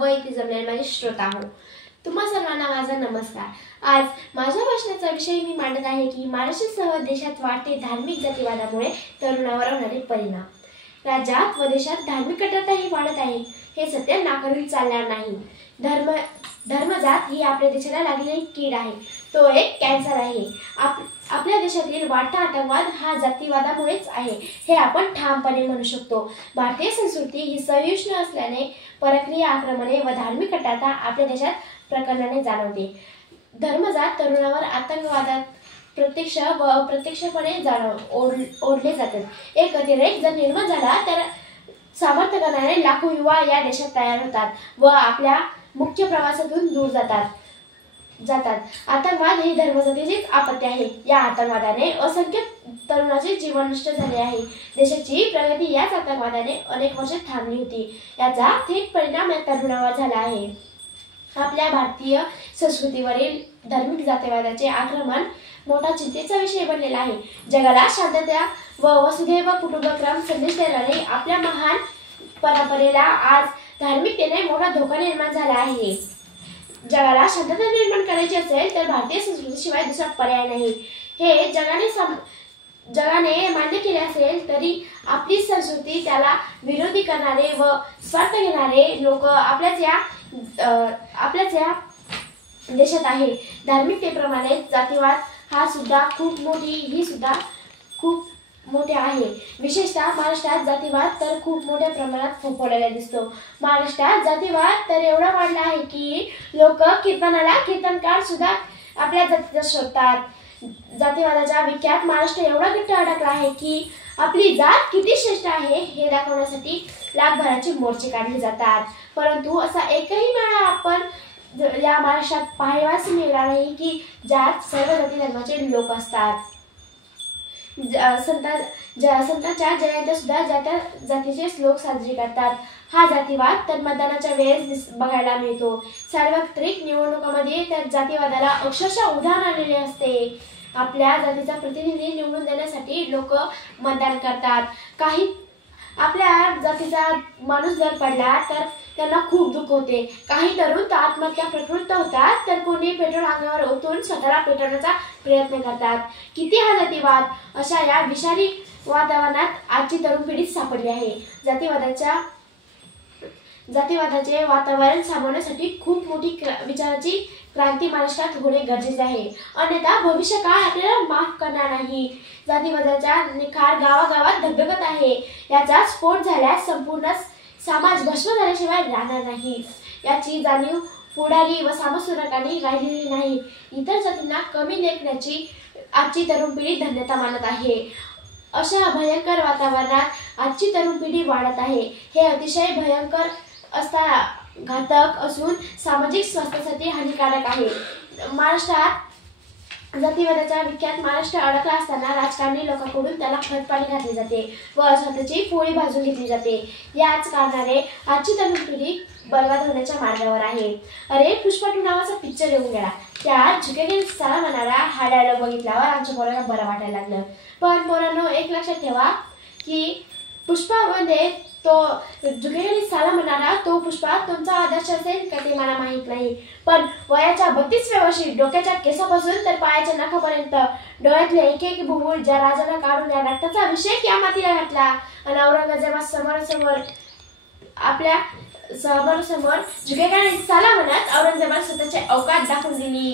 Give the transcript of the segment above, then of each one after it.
व इथे जमलेले माझे श्रोता हो, तुम्हा सर्वांना माझा नमस्कार। आज माझ्या भाषणाचा विषय मी मांडत आहे की महाराष्ट्रासह देशात वाढते धार्मिक जातीवादामुळे तरुणांवर होणारे परिणाम। राज्यात व देशात धार्मिक कट्टरता ही वाढत आहे, हे सत्य नाकारून चालणार नाही। धर्मजात ही आपल्या देशाला लागलेली कीड आहे, तो एक कॅन्सर आहे। आपल्या देशातील वाढता आतंकवाद हा जातीवादामुळेच आहे, हे आपण ठामपणे म्हणू शकतो। भारतीय संस्कृती ही सहिष्णू असल्याने परकीय आक्रमणे व धार्मिक कट्टरता आपल्या देशात प्रकरणाने जाणवते। धर्मजात तरुणावर आतंकवादात प्रत्यक्ष व अप्रत्यक्षपणे ओढले जातात। एक अतिरेक जर निर्माण झाला तर सामर्थ्य करणारे लाखो युवा या देशात तयार होतात व आपल्या मुख्य प्रवासातून दूर जातात। आतंकवाद ही धर्मजातीचीच आपत्ती आहे। या आतंकवादाने असंख्य तरुणाचे जीवन नष्ट झाले आहे। देशाची प्रगती याच आतंकवादाने अनेक वर्षे थांबली होती। याचा थेट परिणाम या तरुणावर झाला आहे। आपल्या भारतीय संस्कृतीवरील धार्मिक जातीवादाचे आक्रमण मोठा चिंतेचा विषय बनलेला आहे। जगाला शांतता व वसुधैव कुटुंबकम संदेश देणारे आपल्या महान परंपरेला आज धार्मिकतेने मोठा धोका निर्माण झाला आहे। जगाला शांतता निर्माण करायची असेल तर भारतीय संस्कृतीशिवाय दुसरा पर्याय नाही, हे जगाने मान्य केले असेल तरी आपली संस्कृती त्याला विरोधी करणारे व स्वार्थ घेणारे लोक आपल्याच या देशात आहे। धार्मिकतेप्रमाणे जातीवाद हा सुद्धा खूप मोठे आहे। विशेषतः महाराष्ट्रात जातीवाद तर खूप मोठ्या प्रमाणात फोफावलेला दिसतो। महाराष्ट्रात जातीवाद तर एवढा वाढला आहे की लोक कीर्तनाला कीर्तनकार सुद्धा आपल्या जातीचा शोधतात। जातीवादाच्या विख्यात महाराष्ट्र एवढा घट्ट अडकला आहे की आपली जात किती श्रेष्ठ आहे हे दाखवण्यासाठी लाखभराचे मोर्चे काढले जातात, परंतु असा एकही मेळा आपण या महाराष्ट्रात पाहावयास मिळणार नाही की ज्यात सर्व जाती धर्माचे लोक असतात। संतांच्या जयंत्या सुद्धा त्या जातीचे लोक साजरे करतात। हा जातीवाद तर मतदानाच्या वेळेस बघायला मिळतो। सार्वत्रिक निवडणुकांमध्ये त्या जातीवादाला अक्षरशः उधाण आलेले असते। आपल्या जातीचा प्रतिनिधी निवडून देण्यासाठी लोक मतदान करतात। काही आपल्या जातीचा माणूस जर पडला तर त्यांना खूप दुःख होते। काही तरुण तर आत्महत्या प्रवृत्त होतात, तर कोणी पेट्रोल अंगावर ओतून स्वतःला पेटवण्याचा प्रयत्न करतात। किती हा जातीवाद अशा या विषारी वातावरणात आजची तरुण पिढी सापडली आहे। जातीवादाचे वातावरण थांबवण्यासाठी खूप मोठी विचाराची क्रांती महाराष्ट्रात होणे गरजेचे आहे, अन्यथा भविष्यकाळ आपल्याला माफ करणार नाही। जातीवादाचा निखार गावागावात धगधगत आहे। याचा स्फोट झाल्यास संपूर्ण समाज भस्म झाल्याशिवाय राहणार नाही, याची जाणीव पुढारी व समाजसुधारकांनी राहिलेली नाही। इतर जातींना कमी लेखण्याची आजची तरुण पिढी धन्यता मानत आहे। अशा भयंकर वातावरणात आजची तरुण पिढी वाढत आहे। हे अतिशय भयंकर घातक असून सामाजिक स्वास्थ्यासाठी हानिकारक आहे। महाराष्ट्रात जातीवादाच्या विख्यात महाराष्ट्र अडकला असताना राजकारणी लोकांकडून त्याला खतपाणी घातले जाते व स्वतःची पोळी भाजून घेतली जाते। याच कारणाने आजची तरुण पिढी बरबाद होण्याच्या मार्गावर आहे। अरे पुष्पा 2 नावाचा पिक्चर येऊन गेला, त्यात झुकेगे साला म्हणारा हा डायलॉग बघितल्यावर आमच्या पोराला बरं वाटायला लागलं। पण पोरांनो, एक लक्षात ठेवा की पुष्पामध्ये तो झुकेगे साला म्हणणारा तो पुष्पा तुमचा आदर्श असेल का ते मला माहित नाही, पण वयाच्या 32व्या वर्षी डोक्याच्या केसापासून तर पायाच्या नखापर्यंत डोळ्यातले एक बुबुळ ज्या राजाला काढून या रक्ताचा अभिषेक या मातीला घातला आणि औरंगजेबा आपल्या समोर झुकेगे साला म्हणत औरंगजेबाला स्वतःची औकात दाखवून दिली।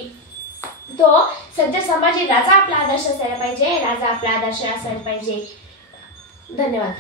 तो सध्या संभाजी राजा आपला आदर्श असायला पाहिजे, राजा आपला आदर्श असायला पाहिजे। धन्यवाद।